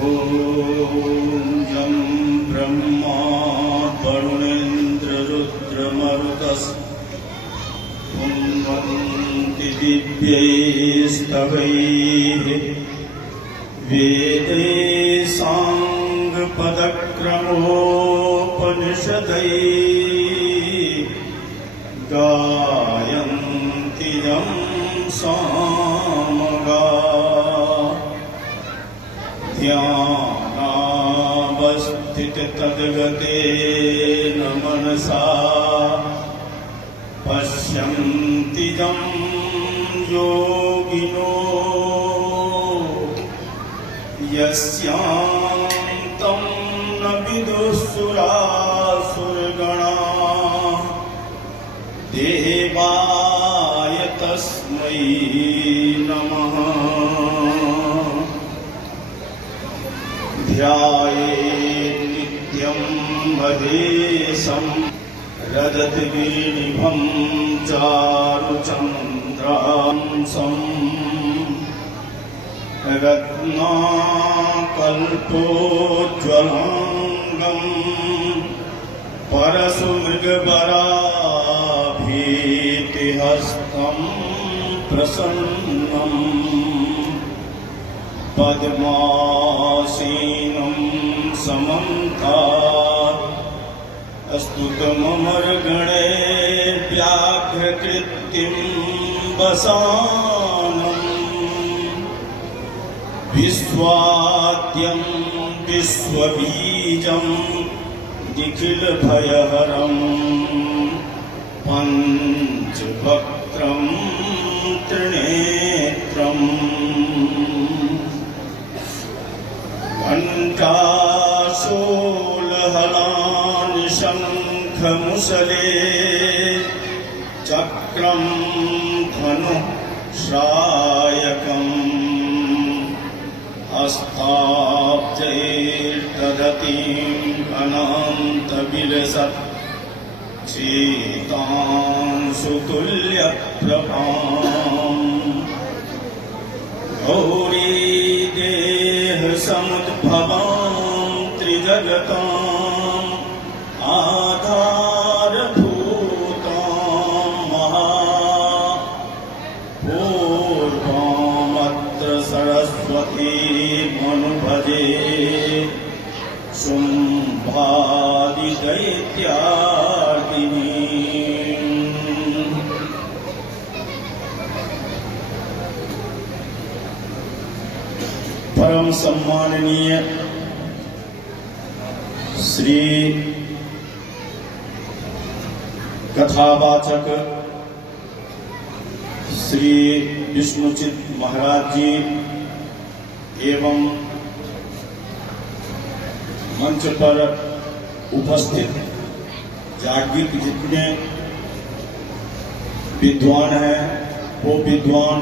ॐ यं ब्रह्मा वरुणेन्द्ररुद्रमरुतस्तुन्वन्ति दिव्यैस्तवैः वेदैः साङ्गपदक्रमोपनिषदैः गायन्ति यं सामगाः ध्यानावस्थिततद्गतेन मनसा पश्यन्ति यं योगिनो यस्यान्तं न विदुःसुरासुरगणाः देवाय तस्मै नमः। ध्यायेत् नित्यं महेशं रजतगिरिनिभं चारुचन्द्रांसं रत्नाकल्पोज्ज्वलाङ्गं परशुमृगवराभीतिहस्तं प्रसन्नं पद्मासीनं समन्तात् स्तुतममरगणैर्व्याघ्रकृत्तिं वसानम् विश्वाद्यं विश्वबीजं निखिलभयहरं पञ्चवक्त्रं त्रिनेत्रम् घण्टाशूलहलानि शङ्खमुसले चक्रं धनुश्रायकम् हस्ताब्जैर्दधतीं अनन्तविलसत् चेतांशुतुल्यप्रभाम् गौरीदेहसमुद्भवां त्रिजगताम् आधारभूतां महापूर्वामत्र सरस्वतीमनुभजे शुम्भादिदैत्यार्दिनीम्। परम सम्माननीय श्री कथावाचक श्री विष्णुचित महाराज जी एवं मंच पर उपस्थित जागृत जितने विद्वान हैं वो विद्वान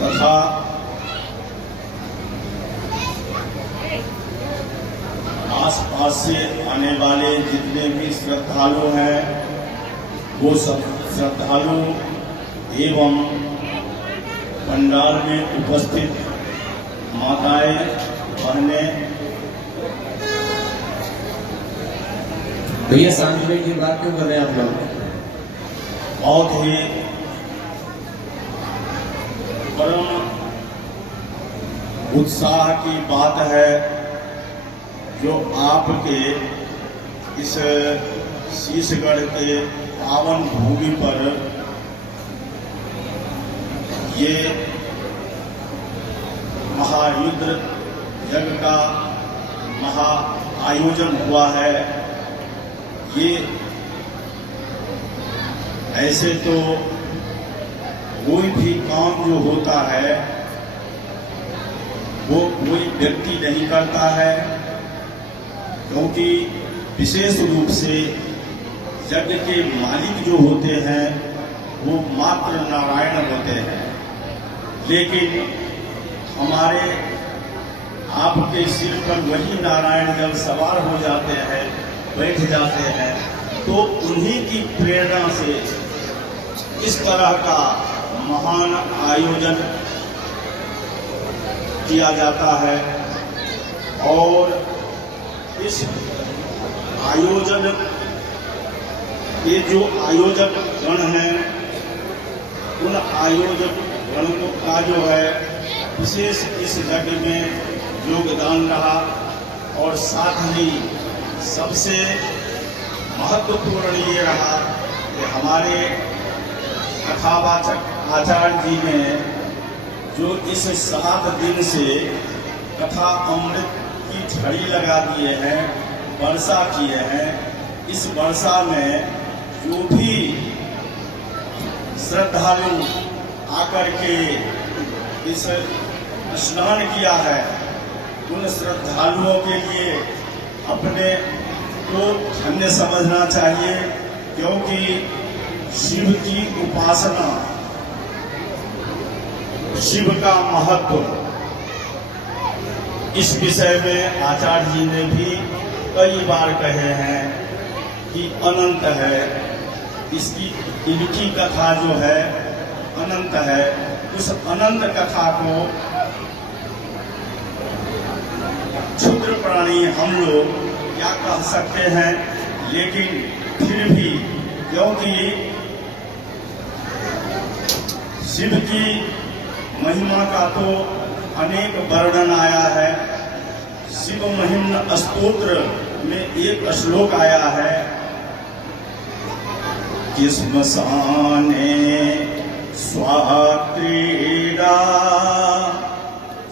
तथा आसपास से आने वाले जितने भी श्रद्धालु हैं वो सब श्रद्धालु एवं पंडाल में उपस्थित माताएं बहनें। भैया सांस्कृतिक की बात क्यों कर रहे हैं आप लोग? बहुत ही परम उत्साह की बात है जो आपके इस शीशगढ़ के पावन भूमि पर ये महायुद्ध यज्ञ का महा आयोजन हुआ है। ये ऐसे तो कोई भी काम जो होता है वो कोई व्यक्ति नहीं करता है, क्योंकि विशेष रूप से यज्ञ के मालिक जो होते हैं वो मात्र नारायण होते हैं। लेकिन हमारे आपके सिर पर वही नारायण जब सवार हो जाते हैं, बैठ जाते हैं, तो उन्हीं की प्रेरणा से इस तरह का महान आयोजन किया जाता है। और इस आयोजन, ये जो आयोजक गण हैं, उन आयोजक गण का जो है विशेष इस यज्ञ में योगदान रहा। और साथ ही सबसे महत्वपूर्ण ये रहा कि हमारे कथावाचक आचार्य जी ने जो इस 7 दिन से कथा अमृत की झड़ी लगा दिए हैं, वर्षा किए हैं। इस वर्षा में जो भी श्रद्धालु आकर के इस स्नान किया है, उन श्रद्धालुओं के लिए अपने को धन्य समझना चाहिए, क्योंकि शिव की उपासना, शिव का महत्व, इस विषय में आचार्य जी ने भी कई बार कहे हैं कि अनंत है। इनकी कथा जो है अनंत है। उस अनंत कथा को क्षुद्र प्राणी हम लोग क्या कह सकते हैं, लेकिन फिर भी क्योंकि शिव की महिमा का तो अनेक वर्णन आया है। शिव महिम्न स्तोत्र में एक श्लोक आया है कि स्मशाने स्वाक्रीडा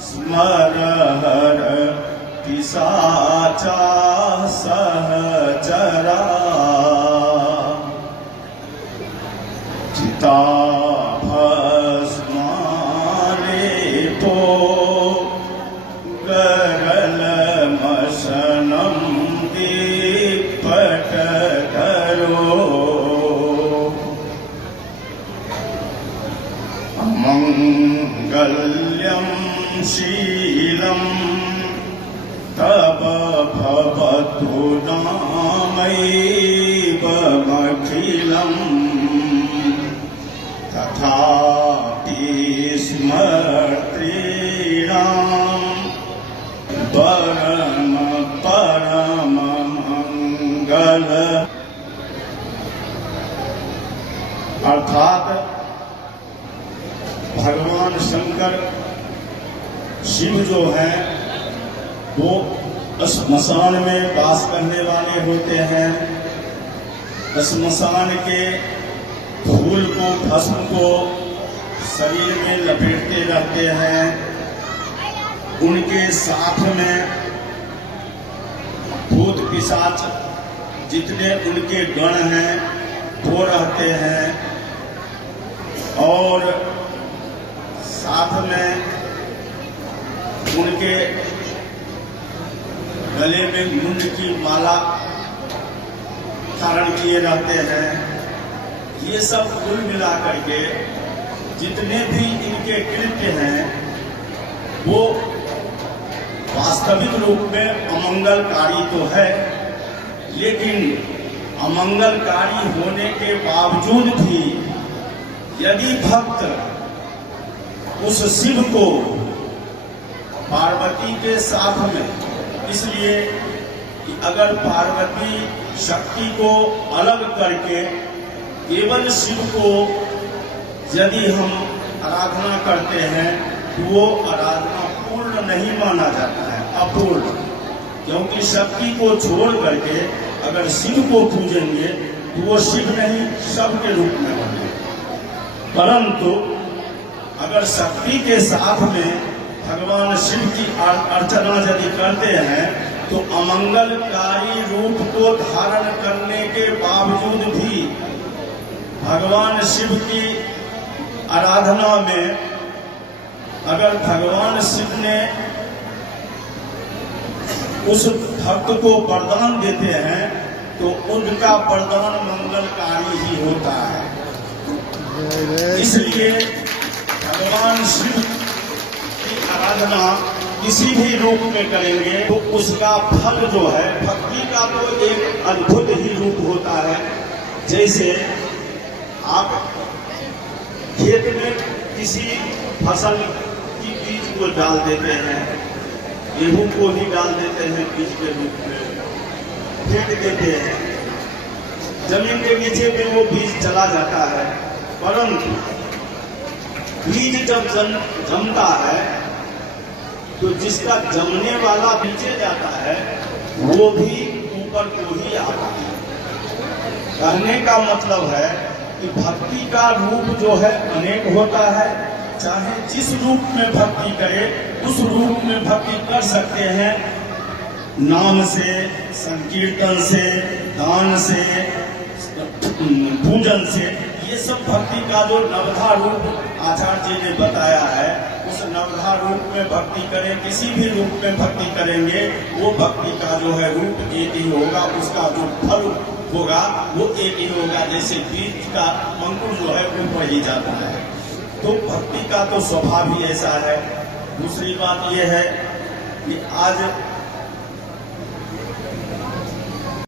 स्मरहर पिशाचा सहचरा चिता मंगल्यं शीलं तव भवतु नामैवमखिलं तथापि स्मर्तॄणां परममंगल। अर्थात भगवान शंकर शिव जो हैं वो श्मशान में वास करने वाले होते हैं। श्मशान के फूल को, भस्म को शरीर में लपेटते रहते हैं। उनके साथ में भूत पिशाच जितने उनके गण हैं वो रहते हैं। और साथ में उनके गले में मुंड की माला धारण किए रहते हैं। ये सब कुल मिला करके जितने भी इनके कृत्य हैं वो वास्तविक रूप में अमंगलकारी तो है, लेकिन अमंगलकारी होने के बावजूद भी यदि भक्त उस शिव को पार्वती के साथ में, इसलिए कि अगर पार्वती शक्ति को अलग करके केवल शिव को यदि हम आराधना करते हैं तो वो आराधना पूर्ण नहीं माना जाता है, अपूर्ण। क्योंकि शक्ति को छोड़ करके अगर शिव को पूजेंगे तो वो शिव नहीं शव के रूप में बने। परंतु अगर शक्ति के साथ में भगवान शिव की अर्चना यदि करते हैं तो अमंगलकारी रूप को धारण करने के बावजूद भी भगवान शिव की आराधना में अगर भगवान शिव ने उस भक्त को वरदान देते हैं तो उनका वरदान मंगलकारी ही होता है। इसलिए भगवान शिव की आराधना किसी भी रूप में करेंगे तो उसका फल जो है, भक्ति का तो एक अद्भुत ही रूप होता है। जैसे आप खेत में किसी फसल की बीज को डाल देते हैं गेहूं को ही डाल देते हैं बीज के रूप में, फेंक देते हैं, जमीन के नीचे में वो बीज चला जाता है। परंतु बीज जब जमता है तो जिसका जमने वाला नीचे जाता है वो भी ऊपर को ही आता है। कहने का मतलब है कि भक्ति का रूप जो है अनेक होता है, चाहे जिस रूप में भक्ति करे उस रूप में भक्ति कर सकते हैं। नाम से, संकीर्तन से, दान से, पूजन से, ये सब भक्ति का जो नवधा रूप आचार्य जी ने बताया है, उस नवधा रूप में भक्ति करें, किसी भी रूप में भक्ति करेंगे वो भक्ति का जो है रूप एक ही होगा, उसका जो फल होगा वो एक ही होगा। जैसे बीज का अंकुर जो है ऊपर ही जाता है, तो भक्ति का तो स्वभाव ही ऐसा है। दूसरी बात यह है कि आज